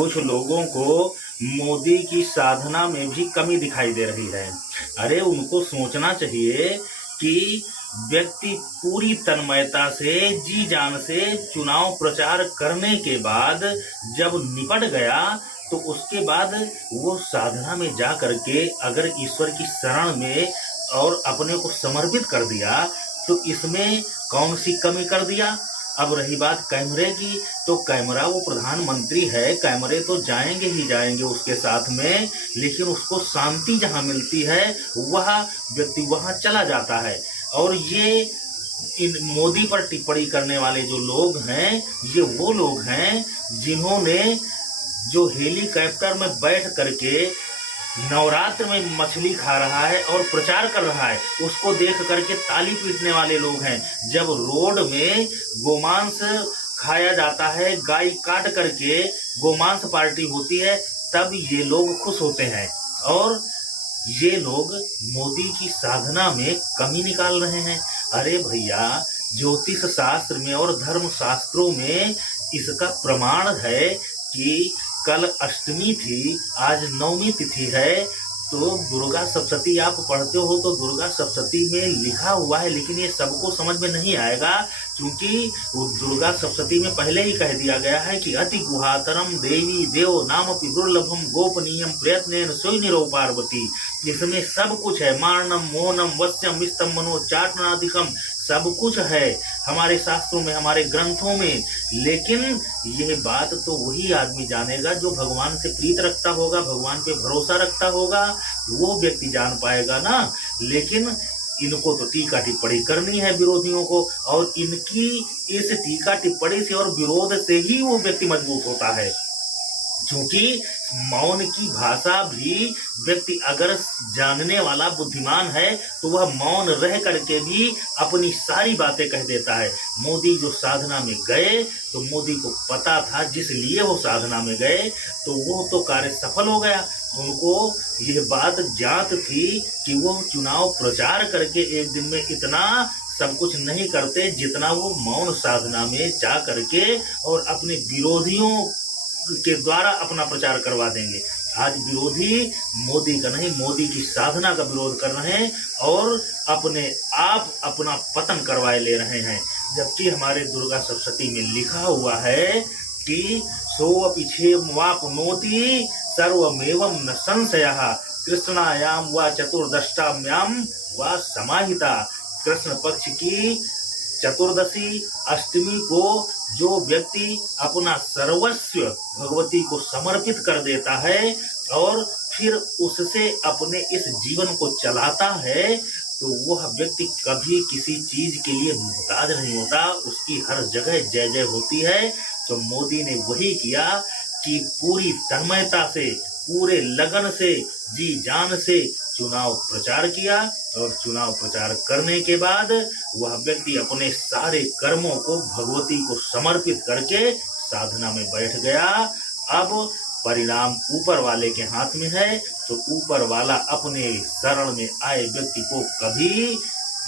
कुछ लोगों को मोदी की साधना में भी कमी दिखाई दे रही है। अरे उनको सोचना चाहिए कि व्यक्ति पूरी तन्मयता से जी जान से चुनाव प्रचार करने के बाद जब निपट गया तो उसके बाद वो साधना में जा करके अगर ईश्वर की शरण में और अपने को समर्पित कर दिया तो इसमें कौन सी कमी कर दिया। अब रही बात कैमरे की, तो कैमरा वो प्रधानमंत्री है, कैमरे तो जाएंगे ही जाएंगे उसके साथ में, लेकिन उसको शांति जहां मिलती है वह व्यक्ति वहां चला जाता है। और ये इन मोदी पर टिप्पणी करने वाले जो लोग हैं ये वो लोग हैं जिन्होंने जो हेलीकॉप्टर में बैठ करके नवरात्र में मछली खा रहा है और प्रचार कर रहा है, उसको देख करके ताली पीटने वाले लोग हैं। जब रोड में गोमांस खाया जाता है, गाय काट करके गोमांस पार्टी होती है, तब ये लोग खुश होते हैं। और ये लोग मोदी की साधना में कमी निकाल रहे हैं। अरे भैया, ज्योतिष शास्त्र में और धर्म शास्त्रों में इसका प्रमाण है कि कल अष्टमी थी, आज नवमी तिथि है, तो दुर्गा सप्तशती आप पढ़ते हो तो दुर्गा सप्तशती में लिखा हुआ है, लेकिन ये सबको समझ में नहीं आएगा क्योंकि वो दुर्गा सप्तशती में पहले ही कह दिया गया है कि अति गुहातरम देवी देव नामपि दुर्लभम गोपनीयम प्रयत्नेन सोइनिरो पार्वती। इसमें सब कुछ है, मारणम मोहनम वस्यम विस्तम मनोचाटनादिकम, सब कुछ है हमारे शास्त्रों में, हमारे ग्रंथों में। लेकिन यह बात तो वही आदमी जानेगा जो भगवान से प्रीत रखता होगा, भगवान पे भरोसा रखता होगा, वो व्यक्ति जान पाएगा ना। लेकिन इनको तो टीका टिप्पणी करनी है विरोधियों को, और इनकी इस टीका टिप्पणी से और विरोध से ही वो व्यक्ति मजबूत होता है। क्योंकि मौन की भाषा भी व्यक्ति अगर जानने वाला बुद्धिमान है तो वह मौन रह करके भी अपनी सारी बातें कह देता है। मोदी जो साधना में गए तो मोदी को पता था जिस लिए वो साधना में गए, तो वो तो कार्य सफल हो गया। उनको यह बात ज्ञात थी कि वो चुनाव प्रचार करके एक दिन में इतना सब कुछ नहीं करते जितना वो मौन साधना में जा करके और अपने विरोधियों के द्वारा अपना प्रचार करवा देंगे। आज विरोधी मोदी का नहीं, मोदी की साधना का विरोध कर रहे हैं और अपने आप अपना पतन करवाए ले रहे हैं। जबकि हमारे दुर्गा सप्तशती में लिखा हुआ है कि सोऽपि क्षेमवाप्नोति सर्वमेवं न संशयः कृष्णायां व चतुर्दष्टाम्यां व समाहिता। कृष्ण पक्ष की चतुर्दशी अष्टमी को जो व्यक्ति अपना सर्वस्व भगवती को समर्पित कर देता है और फिर उससे अपने इस जीवन को चलाता है, तो वह व्यक्ति कभी किसी चीज के लिए मोहताज नहीं होता, उसकी हर जगह जय जय होती है। तो मोदी ने वही किया कि पूरी तन्मयता से, पूरे लगन से, जी जान से चुनाव प्रचार किया, और चुनाव प्रचार करने के बाद वह व्यक्ति अपने सारे कर्मों को भगवती को समर्पित करके साधना में बैठ गया। अब परिणाम ऊपर वाले के हाथ में है, तो ऊपर वाला अपने शरण में आए व्यक्ति को कभी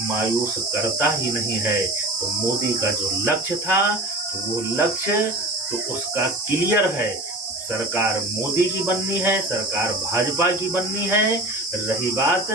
मायूस करता ही नहीं है। तो मोदी का जो लक्ष्य था वो लक्ष्य तो उसका क्लियर है। सरकार मोदी की बननी है, सरकार भाजपा की बननी है। रही बात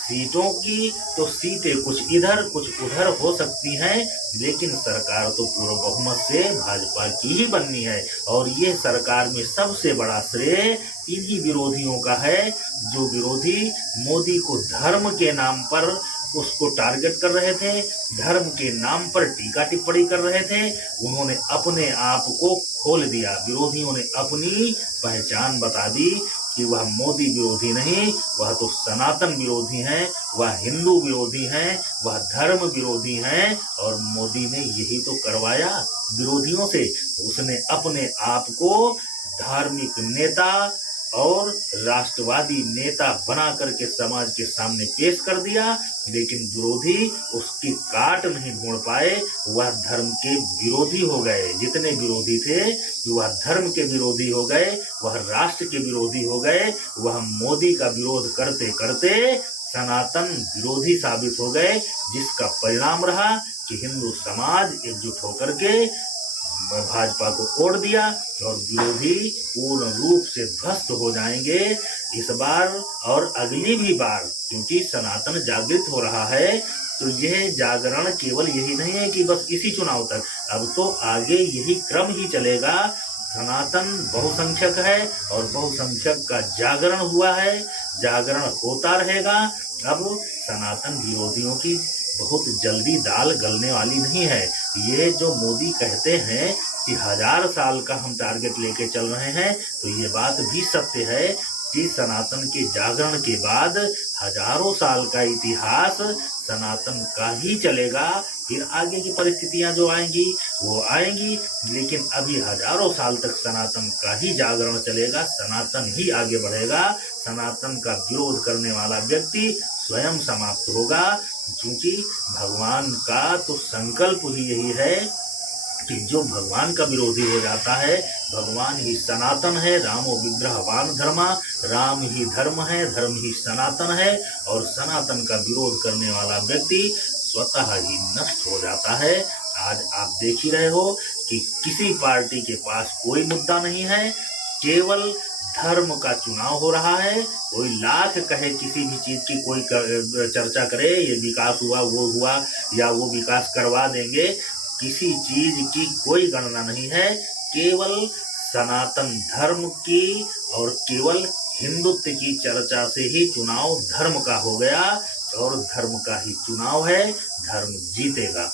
सीटों की, तो सीटें कुछ इधर कुछ उधर हो सकती हैं, लेकिन सरकार तो पूर्ण बहुमत से भाजपा की ही बननी है। और ये सरकार में सबसे बड़ा श्रेय इन्हीं विरोधियों का है, जो विरोधी मोदी को धर्म के नाम पर उसको टारगेट कर रहे थे, धर्म के नाम पर टीका टिप्पणी कर रहे थे। उन्होंने अपने आप को खोल दिया, विरोधियों ने अपनी पहचान बता दी कि वह मोदी विरोधी नहीं, वह तो सनातन विरोधी हैं, वह हिंदू विरोधी हैं, वह धर्म विरोधी हैं। और मोदी ने यही तो करवाया विरोधियों से। उसने अपने आप को धार्मिक नेता और राष्ट्रवादी नेता बना करके समाज के सामने पेश कर दिया, लेकिन विरोधी उसकी काट नहीं ढूंढ पाए, वह धर्म के विरोधी हो गए। जितने विरोधी थे वह धर्म के विरोधी हो गए, वह राष्ट्र के विरोधी हो गए, वह मोदी का विरोध करते करते सनातन विरोधी साबित हो गए, जिसका परिणाम रहा कि हिंदू समाज एकजुट होकर के भाजपा को वोट दिया और विरोधी पूर्ण रूप से ध्वस्त हो जाएंगे इस बार और अगली भी बार, क्योंकि सनातन जागृत हो रहा है। तो यह जागरण केवल यही नहीं है कि बस इसी चुनाव तक, अब तो आगे यही क्रम ही चलेगा। सनातन बहुसंख्यक है और बहुसंख्यक का जागरण हुआ है, जागरण होता रहेगा। अब सनातन विरोधियों की बहुत जल्दी दाल गलने वाली नहीं है। ये जो मोदी कहते हैं कि 1000 साल का हम टारगेट लेके चल रहे हैं, तो ये बात भी सत्य है कि सनातन के जागरण के बाद हजारों साल का इतिहास सनातन का ही चलेगा। फिर आगे की परिस्थितियां जो आएंगी वो आएंगी, लेकिन अभी हजारों साल तक सनातन का ही जागरण चलेगा, सनातन ही आगे बढ़ेगा। सनातन का विरोध करने वाला व्यक्ति स्वयं समाप्त होगा, क्योंकि भगवान का तो संकल्प ही यही है कि जो भगवान का विरोधी हो जाता है, भगवान ही सनातन है, रामो विग्रहवान धर्मा, राम ही धर्म है, धर्म ही सनातन है, और सनातन का विरोध करने वाला व्यक्ति स्वतः ही नष्ट हो जाता है। आज आप देख ही रहे हो कि किसी पार्टी के पास कोई मुद्दा नहीं है, केवल धर्म का चुनाव हो रहा है। कोई लाख कहे किसी भी चीज की, कोई चर्चा करे ये विकास हुआ, वो हुआ, या वो विकास करवा देंगे, किसी चीज की कोई गणना नहीं है। केवल सनातन धर्म की और केवल हिंदुत्व की चर्चा से ही चुनाव धर्म का हो गया, और धर्म का ही चुनाव है, धर्म जीतेगा।